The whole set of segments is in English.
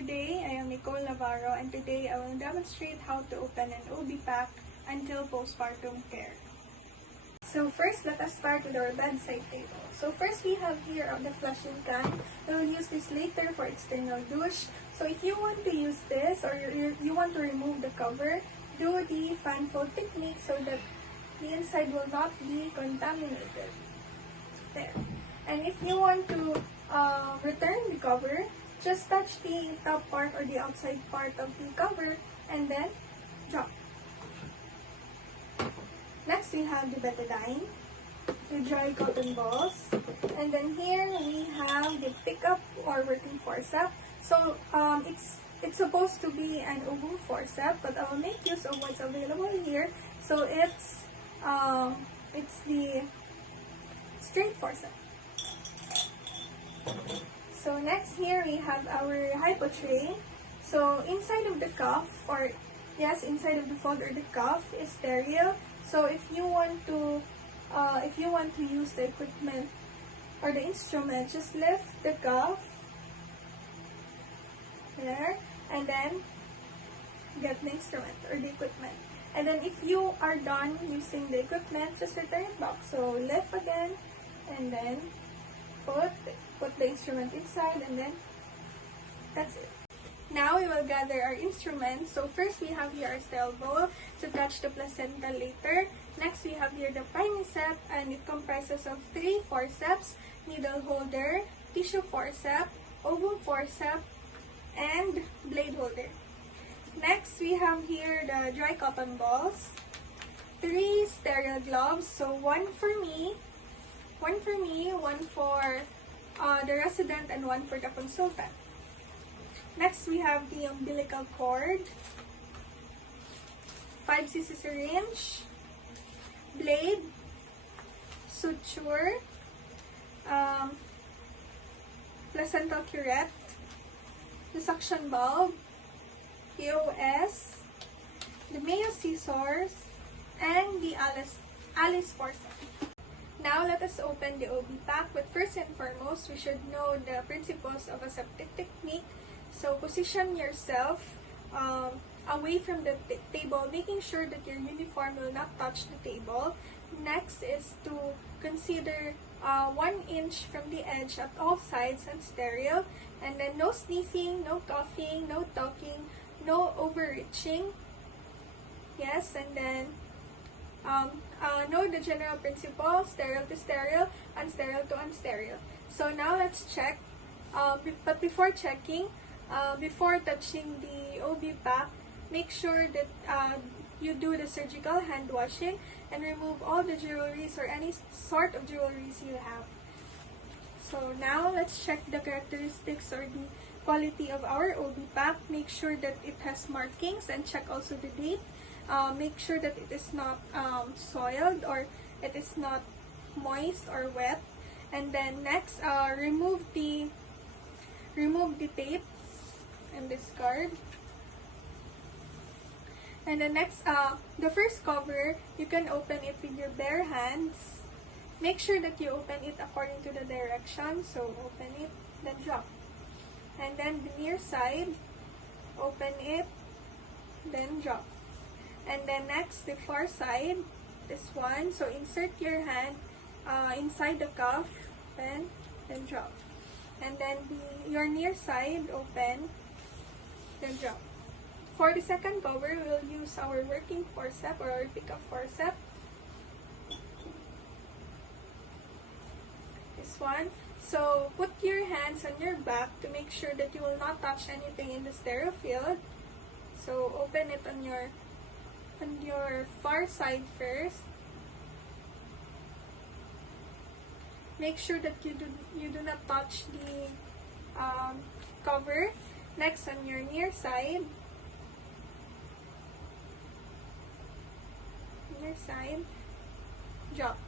today I am Nicole Navarro, and today I will demonstrate how to open an OB pack until postpartum care. So first, let us start with our bedside table. So first we have here the flushing can. We will use this later for external douche. So if you want to use this or you want to remove the cover, do the fan fold technique so that the inside will not be contaminated. There. And if you want to return the cover, just touch the top part or the outside part of the cover and then drop. Next, we have the betadine, the dry cotton balls, and then here we have the pickup or working forceps. So it's supposed to be an oval forceps, but I will make use of what's available here. So it's the straight forceps. So next here we have our hypo tray. So inside of the cuff, or yes, inside of the fold or the cuff is sterile. So if you want to use the equipment or the instrument, just lift the cuff there and then get the instrument or the equipment. And then if you are done using the equipment, just return it back. So lift again and then put the instrument inside, and then that's it. Now we will gather our instruments. So first we have here our sterile bowl to touch the placenta later. Next we have here the primiceps, and it comprises of 3 forceps, needle holder, tissue forceps, oval forceps, and blade holder. Next we have here the dry cotton balls, 3 sterile gloves, so one for me, one for the resident, and one for the consultant. Next, we have the umbilical cord, 5cc syringe, blade, suture, placental curette, the suction bulb, POS, the Mayo scissors, and the Alice forceps. Now, let us open the OB pack, but first and foremost, we should know the principles of aseptic technique. So, position yourself away from the table, making sure that your uniform will not touch the table. Next is to consider 1 inch from the edge at all sides and sterile. And then no sneezing, no coughing, no talking, no overreaching. Yes, and then know the general principle, sterile to sterile, unsterile to unsterile. So now let's check. But before checking, before touching the OB pack, make sure that you do the surgical hand washing and remove all the jewelries or any sort of jewelries you have. So now let's check the characteristics or the quality of our OB pack. Make sure that it has markings and check also the date. Make sure that it is not soiled or it is not moist or wet. And then next, remove the tape and discard. And the next, the first cover, you can open it with your bare hands. Make sure that you open it according to the direction. So open it, then drop. And then the near side, open it, then drop. And then next, the far side, this one. So insert your hand inside the cuff, then drop. And then your near side, open, then drop. For the second cover, we'll use our working forceps or our pickup forceps. This one. So put your hands on your back to make sure that you will not touch anything in the sterile field. So open it on your far side first. Make sure that you do not touch the cover. Next, on your near side, drop.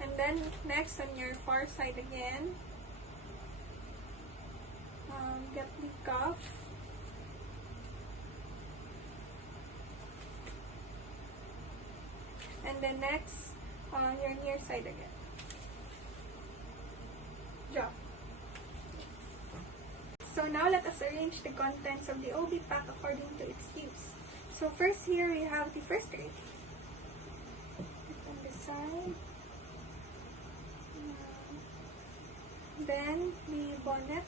And then next on your far side again, get the cuff. And then next, on your near side again. Drop. So So now let us arrange the contents of the OB pack according to its use. So first here we have the first grade. On the side. Then the bonnet.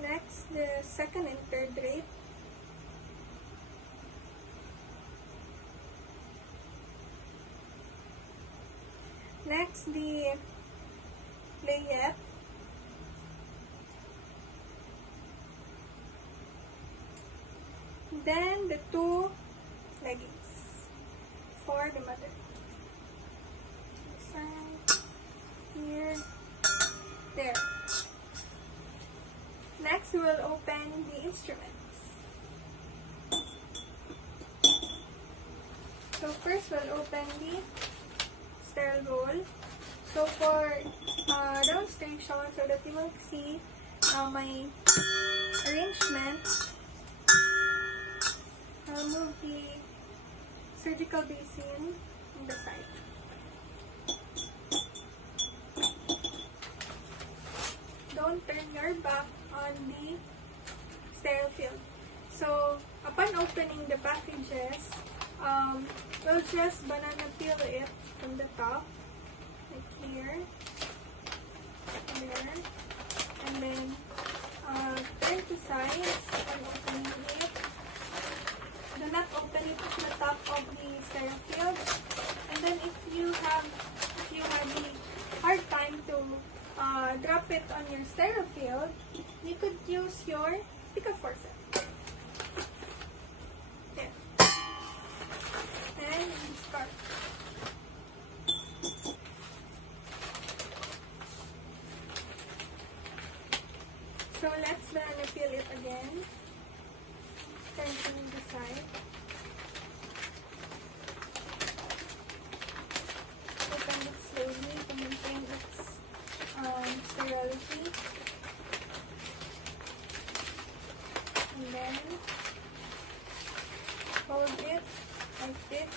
Next, the second and third drape. Next, the layette. Then the two leggings for the mother. Side, here, there. Next, we will open the instruments. So first, we'll open the sterile roll. So for demonstration, so that you will see my arrangement, I'll move the surgical basin on the side. Don't turn your back on the sterile field. So upon opening the packages, we'll just banana peel it from the top, like here, there, and then turn to sides and opening it. Do not open it at the top of the sterile field. And then if you have a hard time to drop it on your sterile field, you could use your pick-up forceps. There. And discard. So let's banana peel it again. Turn to the side. Open it slowly to maintain its sterility. And then hold it like this.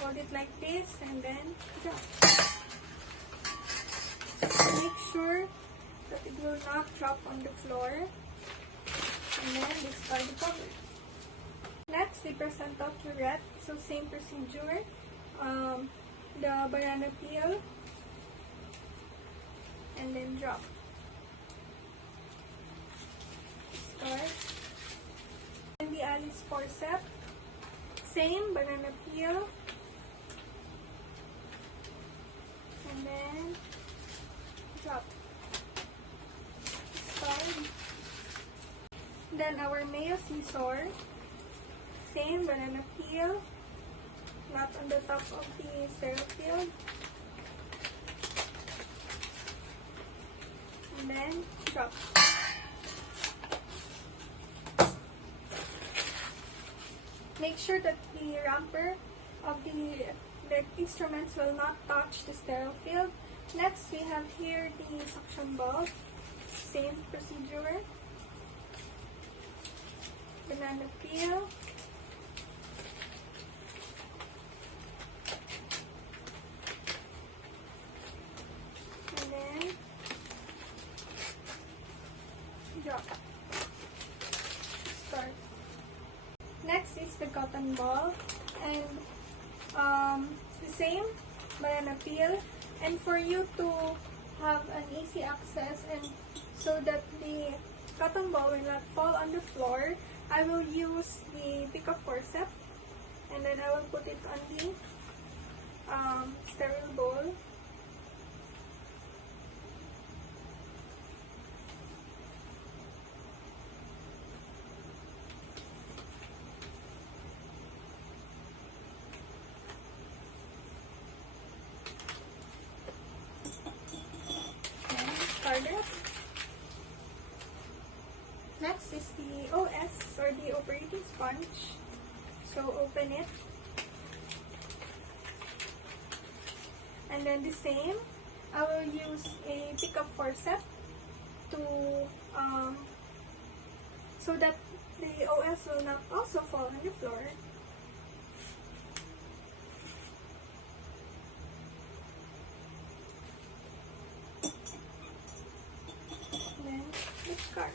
Hold it like this and then drop. Make sure that it will not drop on the floor. And then discard the cover. Next, the placenta curette. So same procedure. The banana peel and then drop. Discard. And the Alice forceps. Same banana peel and then drop. Discard. Then our Mayo scissor, same banana peel, not on the top of the sterile field, and then drop. Make sure that the wrapper of the instruments will not touch the sterile field. Next, we have here the suction bulb, same procedure. Banana peel, and then drop. Start. Next is the cotton ball, and the same banana peel. And for you to have an easy access and so that the cotton ball will not fall on the floor, I will use the pick-up forceps and then I will put it on the sterile bowl. And start it. Next is the OS or the operating sponge. So open it. And then the same, I will use a pick-up forceps to so that the OS will not also fall on the floor. Discard.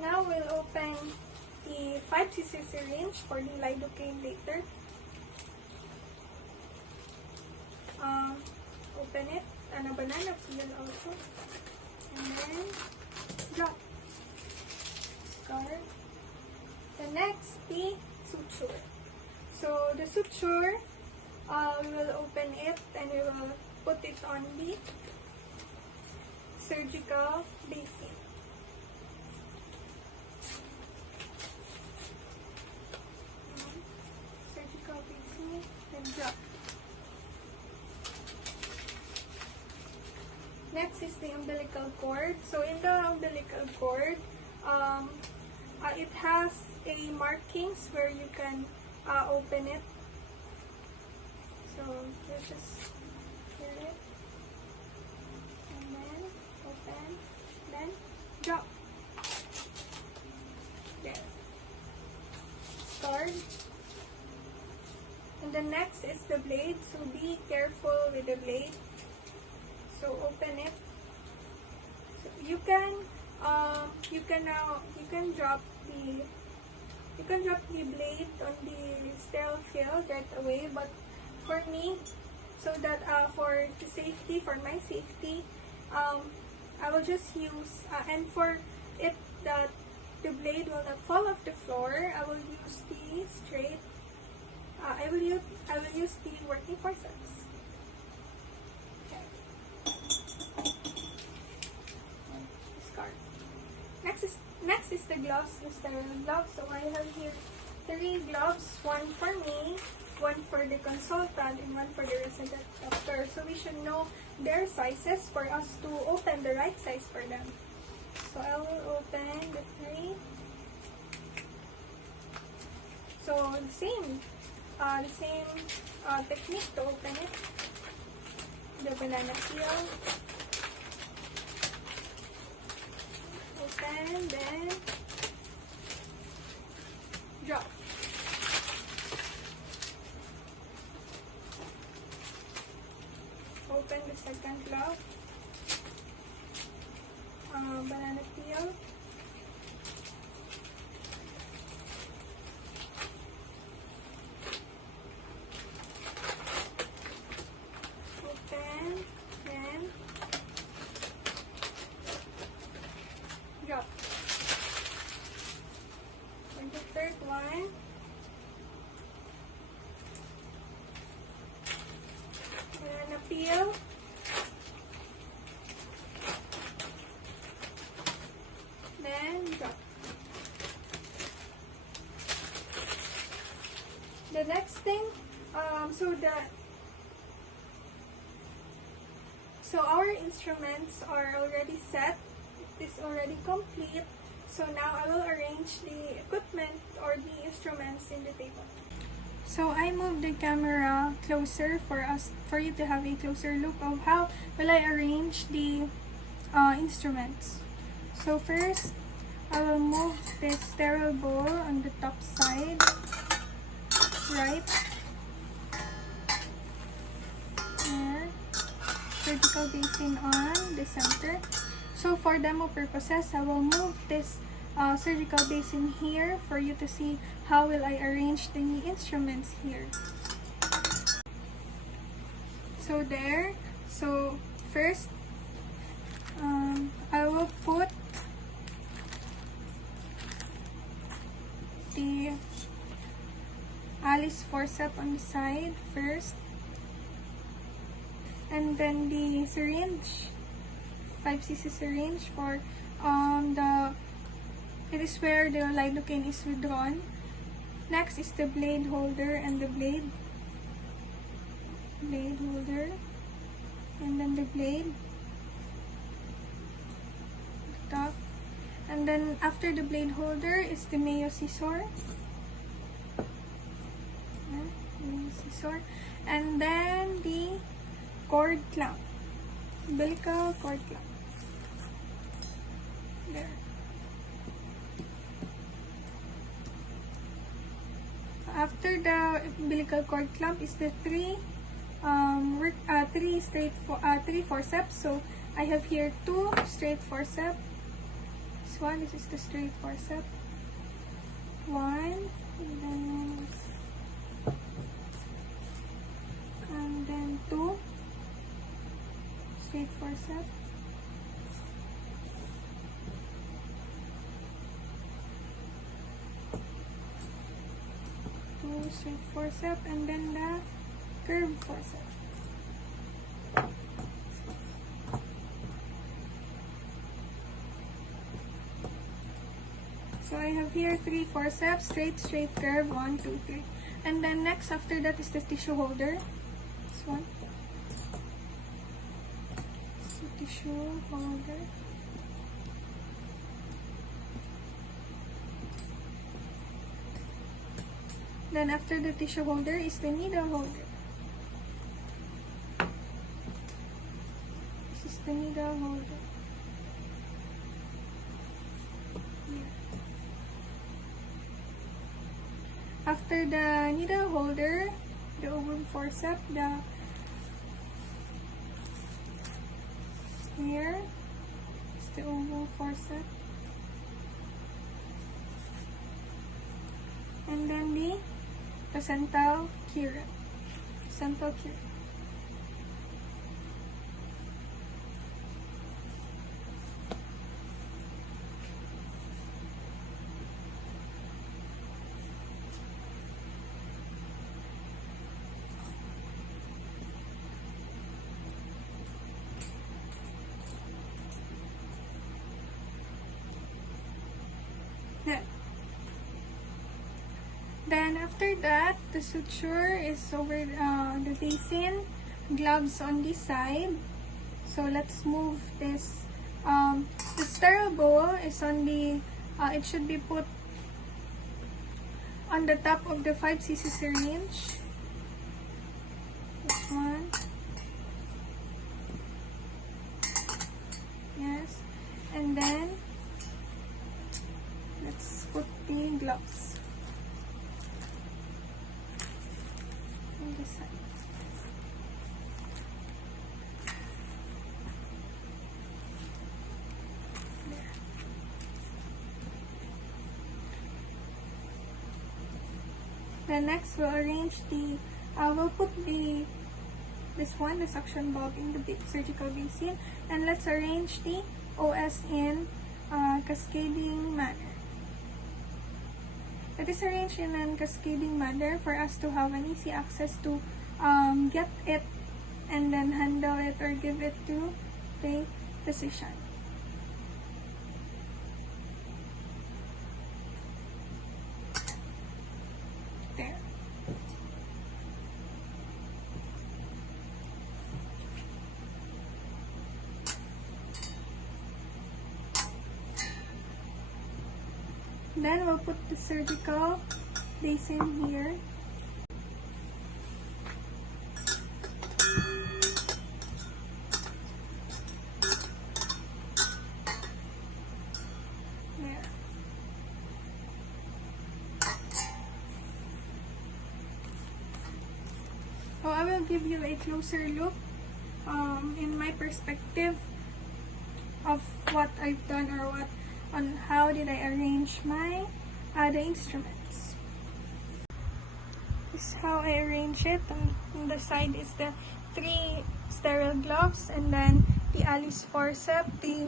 Now we'll open the 5cc syringe for the lidocaine later. Open it, and a banana peel also. And then drop. Discard. The next, the suture. So the suture, we will open it and we will put it on the surgical basin. Surgical basin, then drop. Next is the umbilical cord. So in the umbilical cord, it has a markings where you can open it. So let's just hear it, and then open, then drop. There. Start. And the next is the blade. So be careful with the blade. So open it. So you can drop the blade on the sterile field right away, but for me, so that for the safety, for my safety, I will just use and for it that the blade will not fall off the floor, I will use the straight. I will use the working forceps. Next is the gloves, the sterile gloves. So I have here 3 gloves, one for me, one for the consultant, and one for the resident doctor. So we should know their sizes for us to open the right size for them. So I will open the 3. So the same technique to open it. The banana peel. Open, then drop. Open the second glove. Banana peel. Open, then drop. And the third one, banana peel. Then drop. The next thing, so our instruments are already set. It's already complete. So now I will arrange the equipment or the instruments in the table. So I moved the camera closer for you to have a closer look of how will I arrange the instruments. So first, I will move this sterile bowl on the top side, right? There. Surgical basin on the center. So for demo purposes, I will move this surgical basin here for you to see how will I arrange the instruments here. So there. So first, I will put the Alice forceps on the side first, and then the syringe, 5cc syringe for it is where the lidocaine is withdrawn. Next is the blade holder and the blade holder, and then the blade, the top, and then after the blade holder is the Mayo scissor. And then the cord clamp, umbilical cord clamp. There. After the umbilical cord clamp is the three forceps. So I have here 2 straight forceps. This is the straight forceps. 1, and then 2 straight forceps. 2 straight forceps, and then the curve forceps. So I have here 3 forceps, straight, straight, curve, 1, 2, 3. And then next after that is the tissue holder. This one. It's the tissue holder. Then after the tissue holder is the needle holder. This is the needle holder. After the needle holder, the ovum forceps, here is the ovum forceps, and then the placental curette. Placental curette. Then after that, the suture is over the basin, gloves on this side. So let's move this. The sterile bowl is on the, it should be put on the top of the 5cc syringe. This one. Yes. And then, let's put the gloves. This side. There. Then next we'll arrange the we'll put this one, the suction bulb, in the surgical basin, and let's arrange the OS in cascading manner. It is arranged in a cascading manner for us to have an easy access to get it and then handle it or give it to the physician. There. Then we'll put the surgical basin here. There. So I will give you a closer look in my perspective of what I've done, or what on how did I arrange my the instruments. This is how I arrange it. On the side is the 3 sterile gloves, and then the Alice forceps, the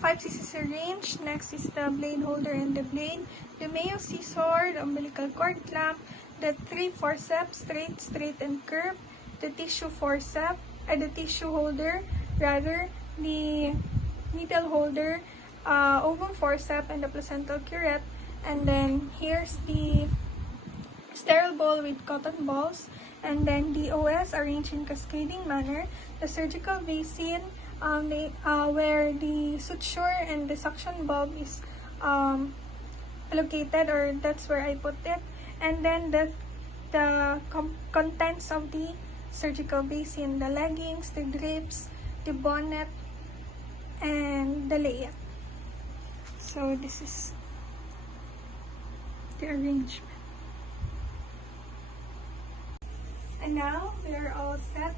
5cc syringe. Next is the blade holder and the blade, the Mayo scissor, the umbilical cord clamp, the 3 forceps, straight, straight, and curve, the tissue forceps, the tissue holder, rather, the needle holder, ovum forceps, and the placental curette. And then here's the sterile bowl with cotton balls, and then the OS arranged in cascading manner, the surgical basin where the suture and the suction bulb is located, or that's where I put it, and then the contents of the surgical basin, the leggings, the drips, the bonnet, and the layette. So this is the arrangement. And now we are all set.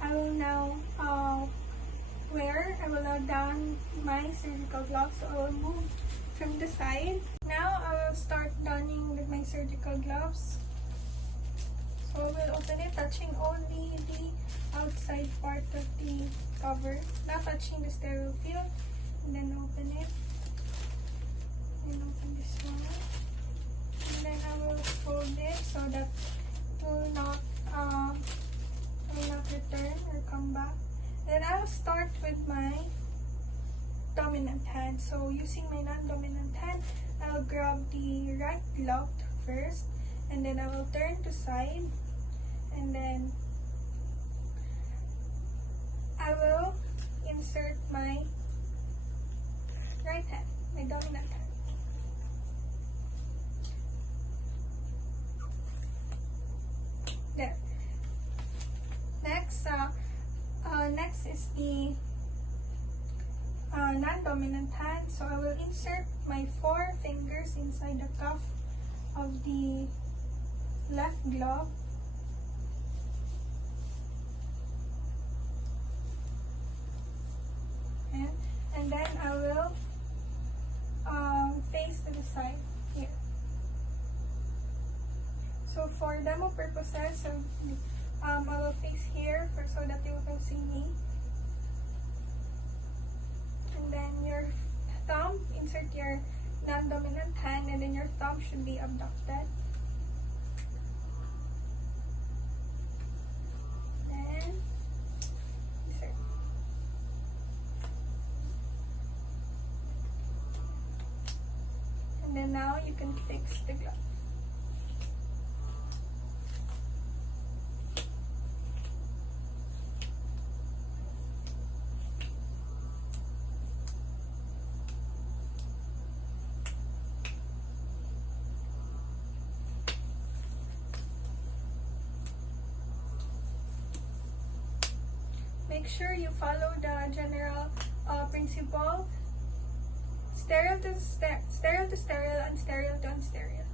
I will now wear. I will now don my surgical gloves. So I will move from the side. Now I will start donning with my surgical gloves. So I will open it, touching only the outside part of the cover, not touching the sterile field. And then open it. And open this one. And then I will fold it so that it will not return or come back. Then I will start with my dominant hand. So using my non-dominant hand, I will grab the right glove first, and then I will turn to side, and then I will insert my right hand, my dominant hand. There. Next is the non-dominant hand. So I will insert my 4 fingers inside the cuff of the left glove. And then I will face to the side here. So for demo purposes, I will face here so that you can see me. And then your thumb, insert your non-dominant hand, and then your thumb should be abducted. Then insert. And then now you can fix the glove. Make sure you follow the general principle: sterile to sterile, and sterile to unsterile.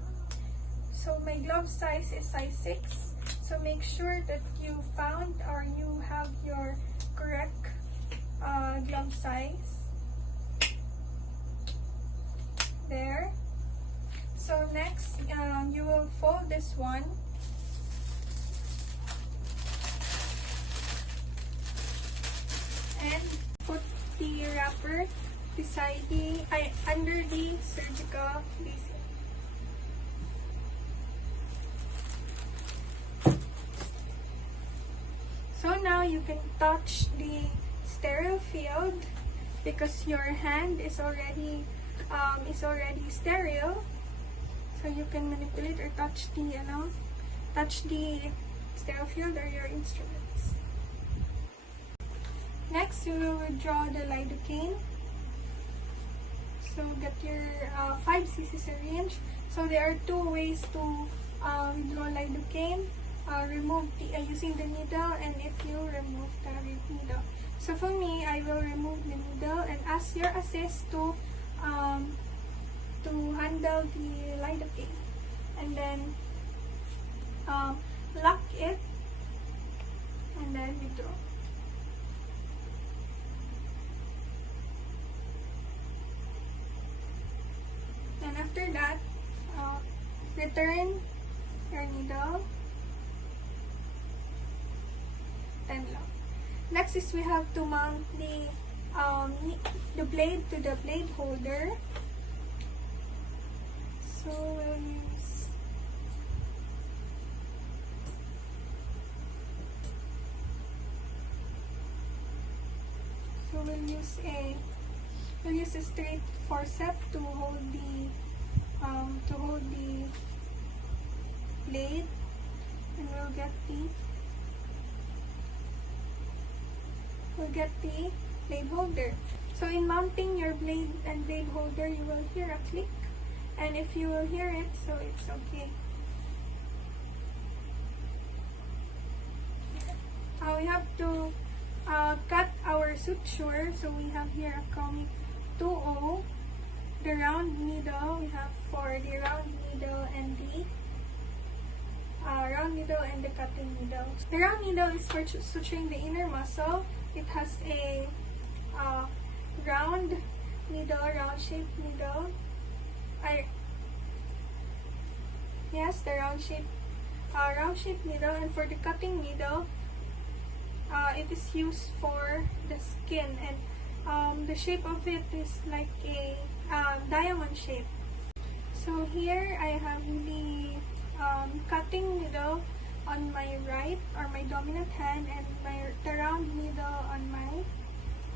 So my glove size is size 6. So make sure that you found or you have your correct glove size. There. So next, you will fold this one. And put the wrapper beside under the surgical basin. So now you can touch the sterile field because your hand is already sterile. So you can manipulate or touch the sterile field or your instruments. Next, you will withdraw the lidocaine. So get your 5 cc syringe. So there are 2 ways to withdraw lidocaine. Remove using the needle, and if you remove the needle. So for me, I will remove the needle and ask your assist to handle the lidocaine, and then lock it, and then withdraw. And after that, return your needle and lock. Next is we have to mount the blade to the blade holder. So we'll use a straight forceps to hold the blade, and we'll get the blade holder. So in mounting your blade and blade holder, you will hear a click, and if you will hear it, so it's okay. We have to cut our suture. So we have here a comic 2O, the round needle. We have for the round needle and the cutting needle. The round needle is for suturing the inner muscle. It has a round needle, round shaped needle. Yes, the round shaped needle. And for the cutting needle, it is used for the skin, and the shape of it is like a diamond shape. So here I have the cutting needle on my right or my dominant hand, and the round needle on my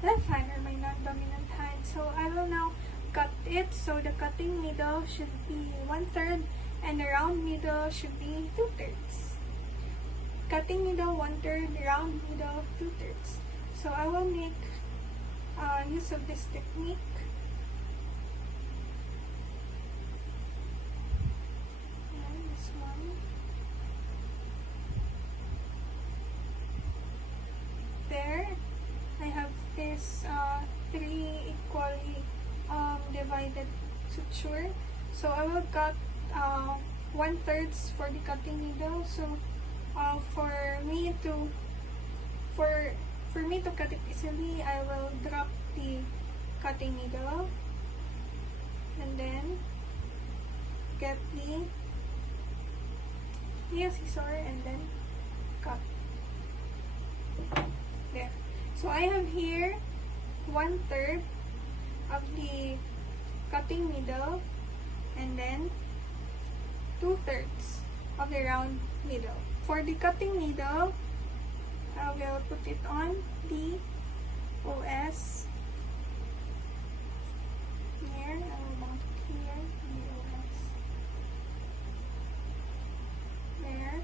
left hand or my non-dominant hand. So I will now cut it. So the cutting needle should be 1/3 and the round needle should be 2/3. Cutting needle 1/3, round needle 2/3. So I will make use of this technique. And this one. There, I have this 3 equally divided suture. So I will cut 1/3 for the cutting needle. So for me to cut it easily, I will drop the cutting needle and then get the scissor and then cut. There. So I have here 1/3 of the cutting needle and then 2/3 of the round needle. For the cutting needle, I will put it on the OS. Here, I will mount it here on the OS. There.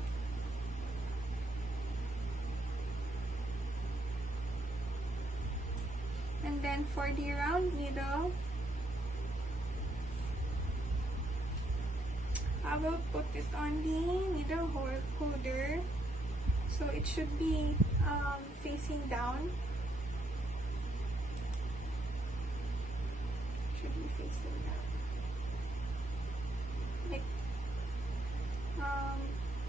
And then for the round needle, I will put it on the needle holder, so it should be facing down. Should be facing down,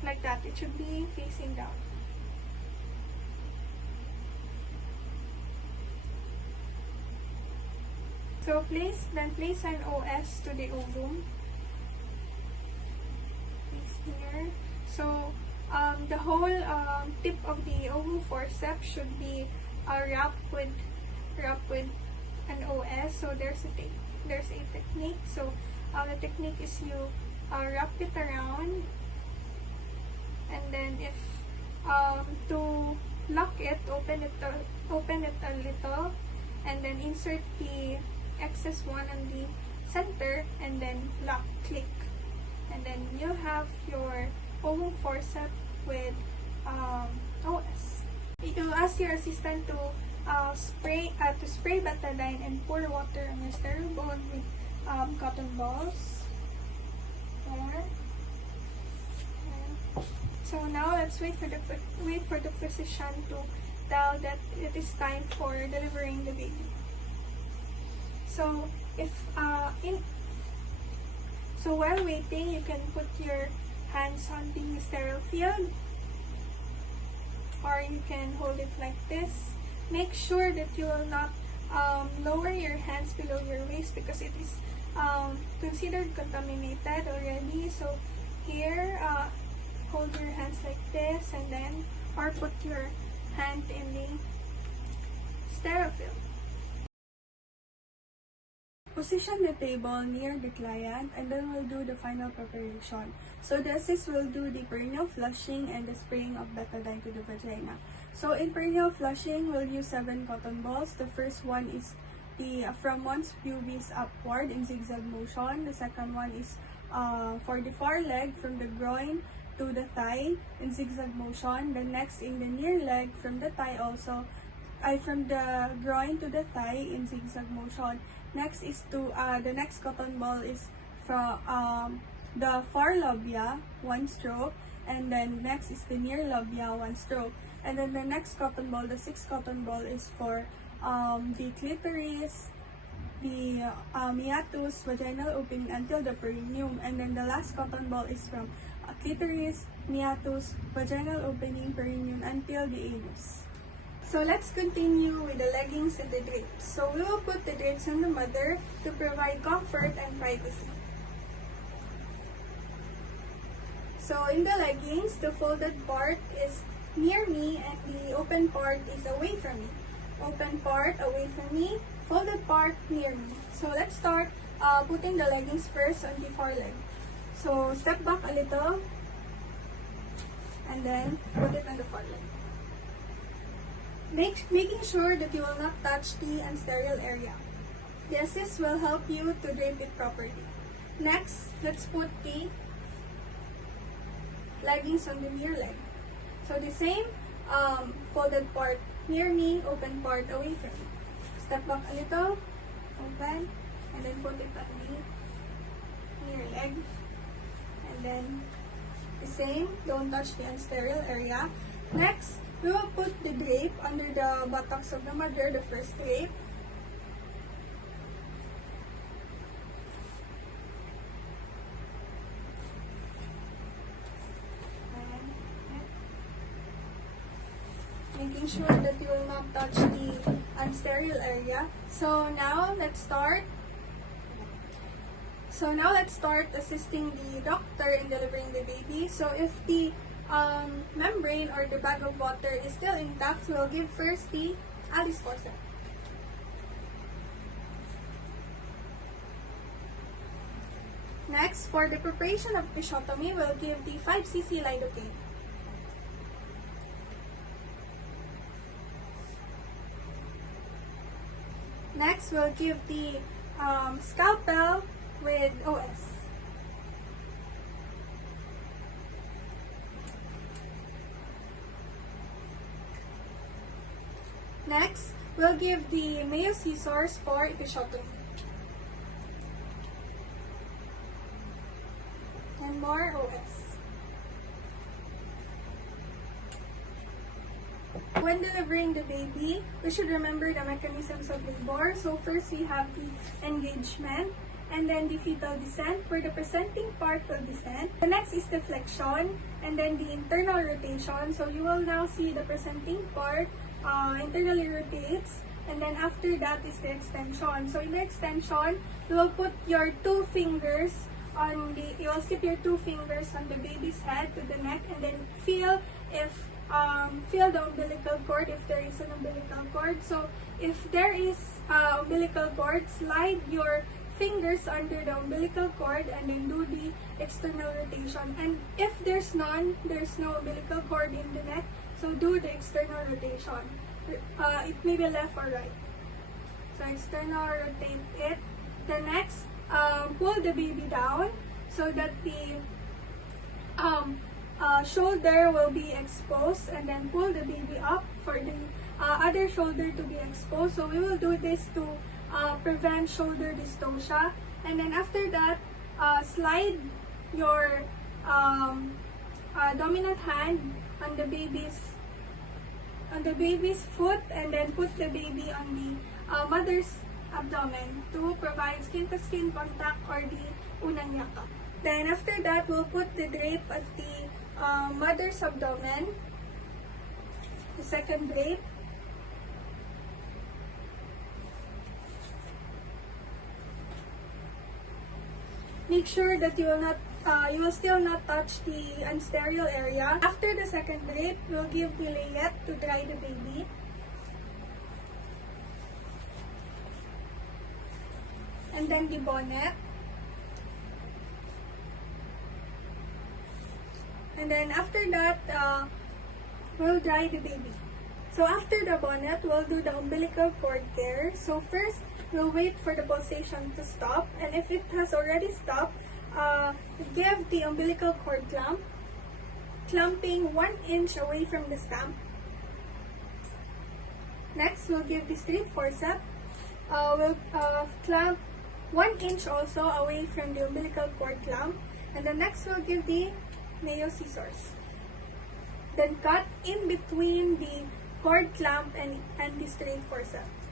like that. It should be facing down. So place an OS to the ovum. Here. So the whole tip of the ovum forceps should be wrapped with an OS. So there's a technique. So the technique is you wrap it around, and then if to lock it, open it a little, and then insert the excess one on the center, and then lock, click. And then you'll have your ovum forceps with OS. You'll ask your assistant to spray betadine and pour water on your sterile bone with cotton balls. There. So now let's wait for the physician to tell that it is time for delivering the baby. So So while waiting, you can put your hands on the sterile field, or you can hold it like this. Make sure that you will not lower your hands below your waist because it is considered contaminated already. So here, hold your hands like this, and then or put your hand in the sterile field. Position the table near the client, and then we'll do the final preparation. So the assist will do the perineal flushing and the spraying of betadine to the vagina. So in perineal flushing, we'll use 7 cotton balls. The first one is from one's pubis upward in zigzag motion. The second one is for the far leg from the groin to the thigh in zigzag motion. The next in the near leg from the thigh also, from the groin to the thigh in zigzag motion. Next is the next cotton ball is from the far labia, 1 stroke, and then next is the near labia, 1 stroke. And then the next cotton ball, the 6th cotton ball, is for the clitoris, the meatus, vaginal opening until the perineum. And then the last cotton ball is from clitoris, meatus, vaginal opening, perineum until the anus. So let's continue with the leggings and the drapes. So we will put the drapes on the mother to provide comfort and privacy. So in the leggings, the folded part is near me and the open part is away from me. Open part away from me, folded part near me. So let's start putting the leggings first on the foreleg. So step back a little and then put it on the foreleg. Making sure that you will not touch the unsterile area. The assist will help you to drape it properly. Next, let's put the leggings on the near leg. So the same folded part near me, open part away from me. Step back a little, open, and then put it on the near leg. And then the same, don't touch the unsterile area. Next, we will put the drape under the buttocks of the mother, the first drape. Making sure that you will not touch the unsterile area. So now let's start assisting the doctor in delivering the baby. So if the membrane or the bag of water is still intact, we'll give first the Alice forceps. Next, for the preparation of episiotomy, we'll give the 5 cc lidocaine. Next, we'll give the scalpel with OS. Next, we'll give the Mayo scissors for episiotomy. And more OS. When delivering the baby, we should remember the mechanisms of labor. So first we have the engagement, and then the fetal descent, where the presenting part will descend. The next is the flexion, and then the internal rotation. So you will now see the presenting part internally rotates, and then after that is the extension. So in the extension, you will put your 2 fingers on the, you will slip your 2 fingers on the baby's head to the neck, and then feel the umbilical cord if there is an umbilical cord. So if there is umbilical cord, slide your fingers under the umbilical cord and then do the external rotation. And if there's no umbilical cord in the neck, so do the external rotation. It may be left or right. So external rotate it. The next, pull the baby down so that the shoulder will be exposed, and then pull the baby up for the other shoulder to be exposed. So we will do this to prevent shoulder dystocia. And then after that, slide your dominant hand on the baby's foot, and then put the baby on the mother's abdomen to provide skin-to-skin contact or the unang yakap. Then after that, we'll put the drape at the mother's abdomen, the second drape. Make sure that you will still not touch the unsterile area. After the second drape, we'll give the layette to dry the baby. And then the bonnet. And then after that, we'll dry the baby. So after the bonnet, we'll do the umbilical cord care. So first, we'll wait for the pulsation to stop. And if it has already stopped, give the umbilical cord clamp, clamping 1 inch away from the stamp. Next, we'll give the straight forceps. We'll clamp 1 inch also away from the umbilical cord clamp. And then next, we'll give the Mayo scissors. Then cut in between the cord clamp and the straight forceps.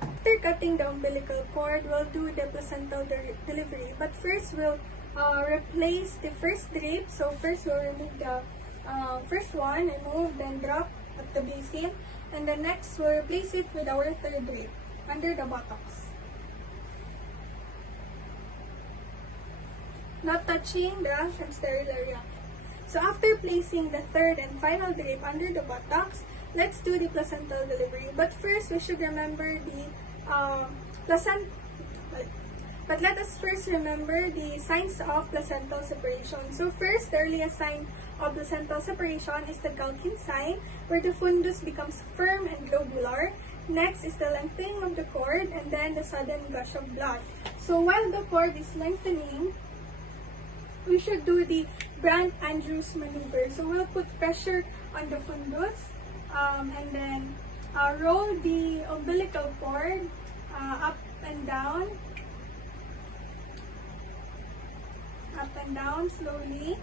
After cutting the umbilical cord, we'll do the placental delivery. But first, we'll replace the first drape. So first, we'll remove the first one, remove, then drop at the basin. And then next, we'll replace it with our third drape under the buttocks. Not touching the sterile area. So after placing the third and final drape under the buttocks, let's do the placental delivery. But first, we should remember the placenta. But let us first remember the signs of placental separation. So first, the earliest sign of placental separation is the Calkin sign, where the fundus becomes firm and globular. Next is the lengthening of the cord, and then the sudden gush of blood. So while the cord is lengthening, we should do the Brandt-Andrews maneuver. So we'll put pressure on the fundus, and then roll the umbilical cord up and down slowly.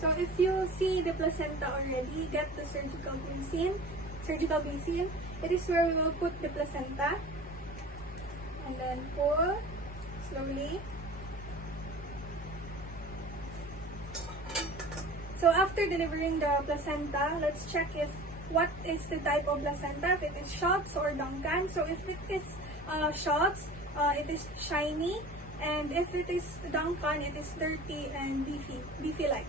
So if you see the placenta already, get the surgical basin. It is where we will put the placenta. And then pull slowly. So after delivering the placenta, let's check if what is the type of placenta, if it is shots or Duncan. So if it is shots, it is shiny, and if it is Duncan, it is dirty and beefy-like.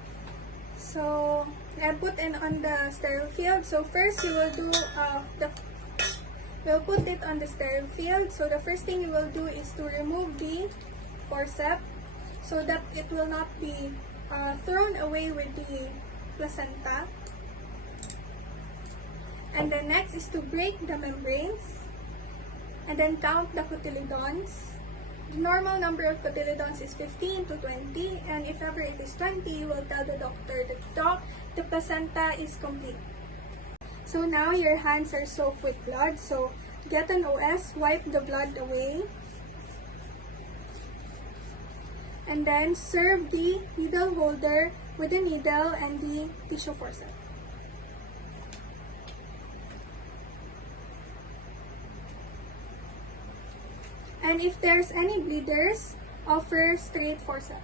So I put in on the sterile field. So first you will do we'll put it on the sterile field. So the first thing you will do is to remove the forceps so that it will not be thrown away with the placenta. And then next is to break the membranes and then count the cotyledons. The normal number of cotyledons is 15 to 20, and if ever it is 20, you will tell the doctor that the placenta is complete. So now your hands are soaked with blood, so get an OS, wipe the blood away, and then serve the needle holder with the needle and the tissue forceps. And if there's any bleeders, offer straight forceps.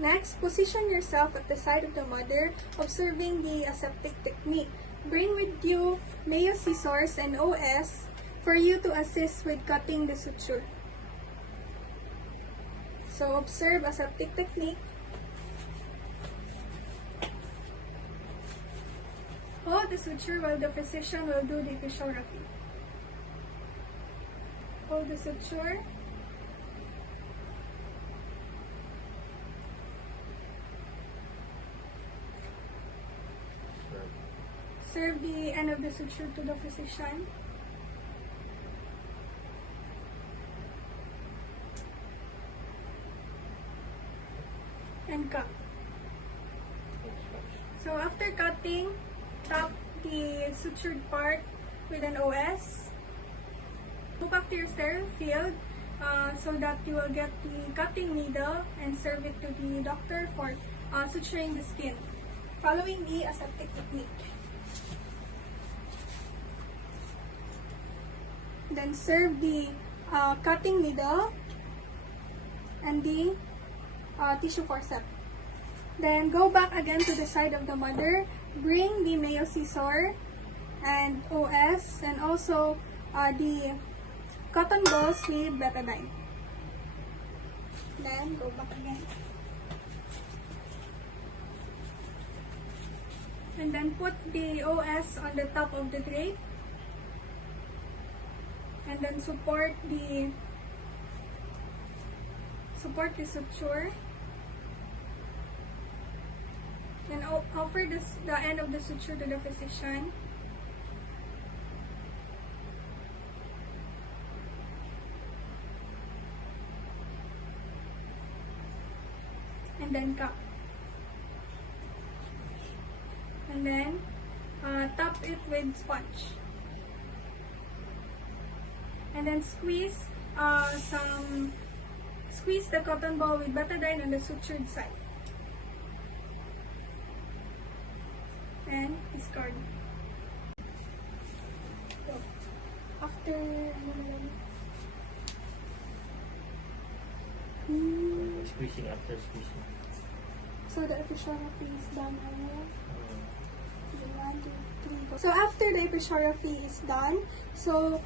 Next, position yourself at the side of the mother, observing the aseptic technique. Bring with you Mayo scissors and OS for you to assist with cutting the suture. So observe aseptic technique. Hold the suture while the physician will do the physiography. Hold the suture. Serve the end of the suture to the physician. And cut. So after cutting, top the sutured part with an OS. Go back to your sterile field so that you will get the cutting needle and serve it to the doctor for suturing the skin, following the aseptic technique. Then serve the cutting needle and the tissue forceps. Then go back again to the side of the mother. Bring the Mayo scissor and OS and also the cotton balls with betadine. Then go back again. And then put the OS on the top of the drape. And then support the suture. And offer the end of the suture to the physician. And then cup. And then top it with sponge. And then squeeze the cotton ball with betadine on the sutured side. And discard. after Squeezing after squeezing. so the episciography is done. One, two, three, go. So after the episciography is done, so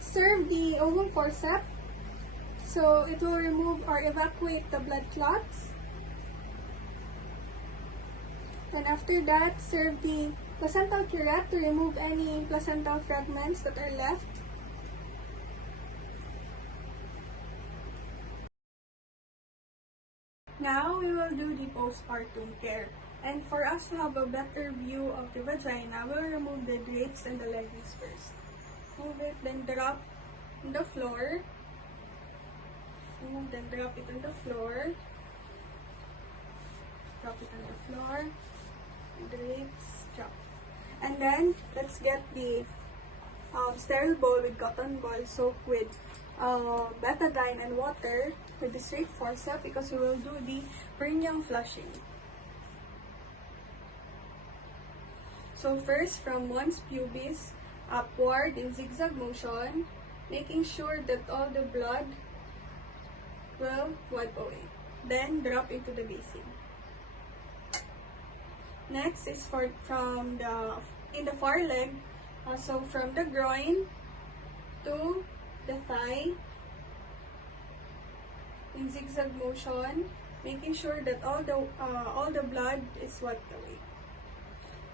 serve the ovum forceps. So it will remove or evacuate the blood clots. And after that, serve the placental curette to remove any placental fragments that are left. Now we will do the postpartum care. And for us to have a better view of the vagina, we'll remove the drapes and the leggings first. Move it, then drop on the floor. Move, then drop it on the floor. Drop it on the floor. Drapes, drop. And then, let's get the sterile bowl with cotton ball soaked with betadine and water with the straight forceps because we will do the perineum flushing. So first, from one's pubis upward in zigzag motion, making sure that all the blood will wipe away. Then drop into the basin. Next is in the far leg, so from the groin to the thigh in zigzag motion, making sure that all the blood is wiped away.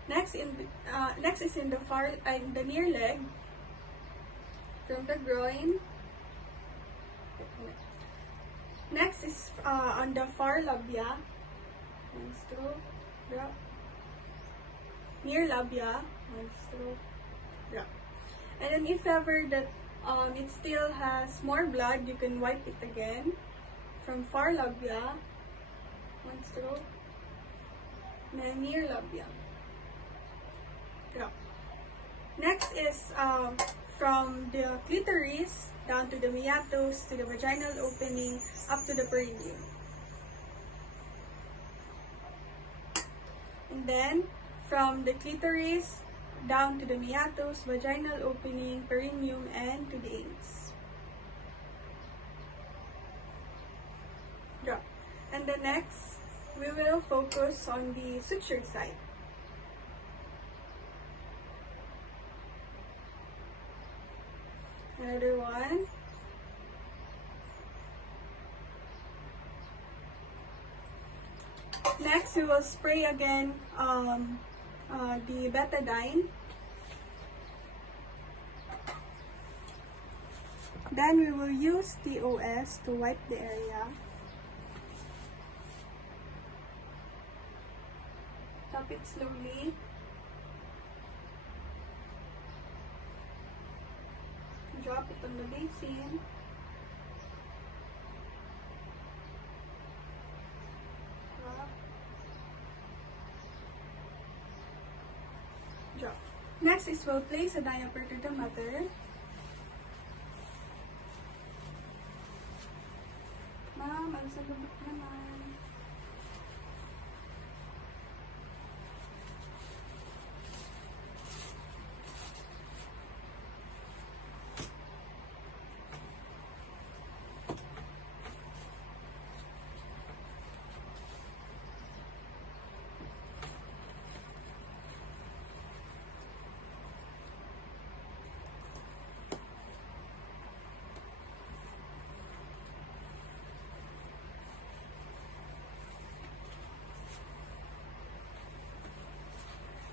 Next is in the near leg, from the groin. Next is on the far labia. One stroke, drop. Near labia, one stroke, drop. And then if ever that it still has more blood, you can wipe it again. From far labia, one stroke. Then near labia. Drop. Next is from the clitoris down to the meatus to the vaginal opening up to the perineum. And then from the clitoris down to the meatus, vaginal opening, perineum, and to the anus. Drop. And the next, we will focus on the sutured side. Another one. Next, we will spray again the betadine. Then we will use the OS to wipe the area. Tap it slowly. Drop it on the basin. Drop. Drop. Next is we'll place a diaper to the mother. Ma'am, ang salubot naman.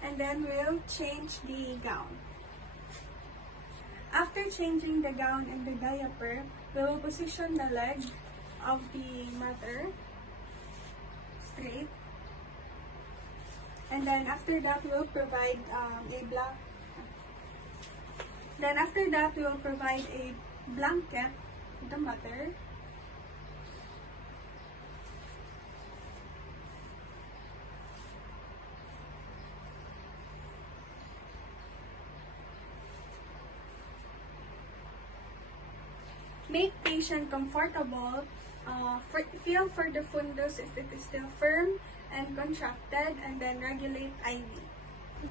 And then we'll change the gown. After changing the gown and the diaper, we will position the leg of the mother straight. And then after that, we'll provide a blanket to the mother. Make patient comfortable. Feel for the fundus if it is still firm and contracted, and then regulate IV.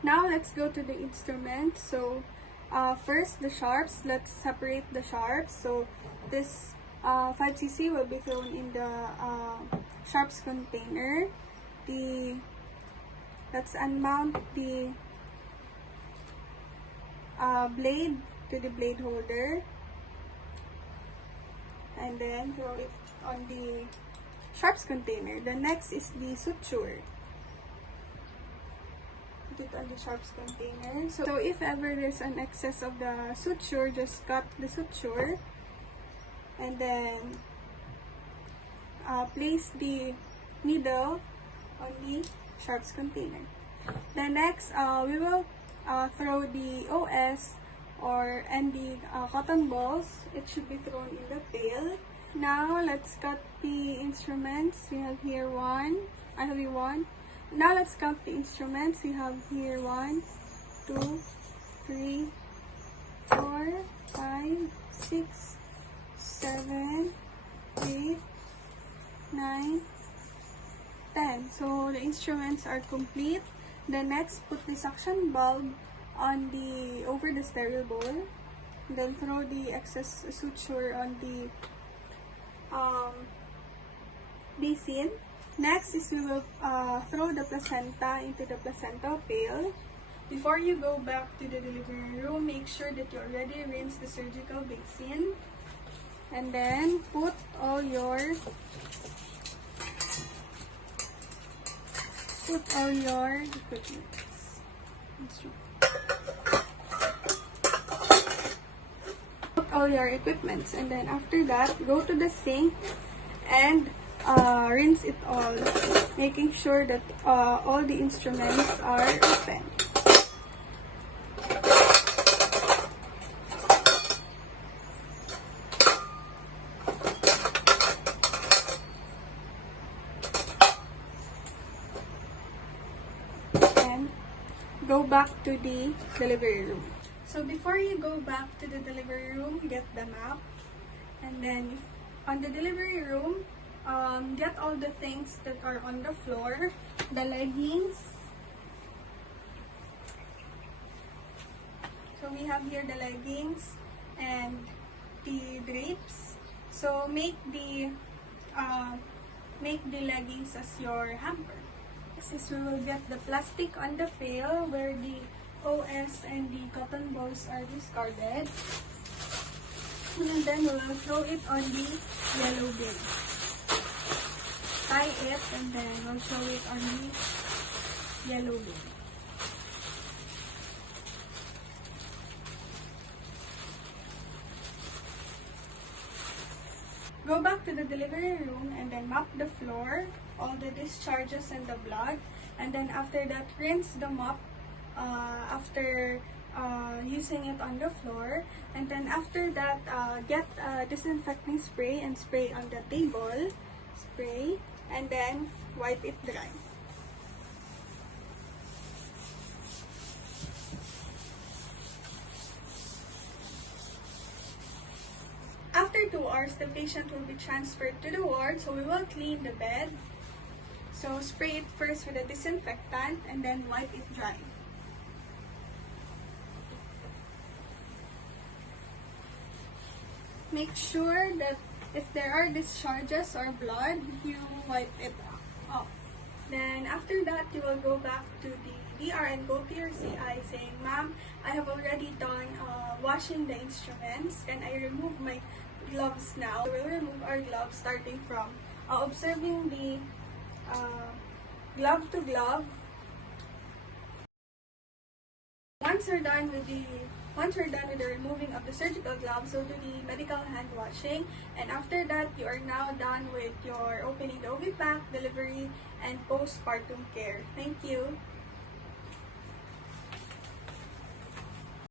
Now let's go to the instrument. So first, the sharps. Let's separate the sharps. So this 5cc will be thrown in the sharps container. Let's unmount the blade to the blade holder, and then throw it on the sharps container. The next is the suture. Put it on the sharps container. So if ever there's an excess of the suture, just cut the suture, and then place the needle on the sharps container. The next, we will throw the OS and the cotton balls. It should be thrown in the pail. Now let's cut the instruments. We have here one. I have here one. Now let's count the instruments. We have here 1, 2, 3, 4, 5, 6, 7, 8, 9, 10. So the instruments are complete. The next, put the suction bulb on over the stereo bowl. Then throw the excess suture on the basin. Next is we will throw the placenta into the placenta pail. Before you go back to the delivery room, make sure that you already rinse the surgical basin. And then put all your equipment. Put all your equipments, and then after that, go to the sink and rinse it all, making sure that all the instruments are open. And go back to the delivery room. So before you go back to the delivery room, get the map, and then on the delivery room, get all the things that are on the floor, the leggings. So we have here the leggings and the drapes. So make the leggings as your hamper. Next is we will get the plastic on the pail where the OS and the cotton balls are discarded. And then we will throw it on the yellow bin. Tie it, and then we'll show it on the yellow bin. Go back to the delivery room and then mop the floor, all the discharges and the blood, and then after that rinse the mop after using it on the floor, and then after that get disinfecting spray and spray on the table, spray, and then wipe it dry. After 2 hours, the patient will be transferred to the ward, so we will clean the bed. So spray it first with a disinfectant and then wipe it dry. Make sure that if there are discharges or blood, you wipe it off. Then after that, you will go back to the DR and go to your CI saying, "Ma'am, I have already done washing the instruments. Can I remove my gloves now?" We will remove our gloves starting from observing the glove to glove. Once we're done with the removing of the surgical gloves, so do the medical hand washing, and after that, you are now done with your opening the OB pack, delivery, and postpartum care. Thank you.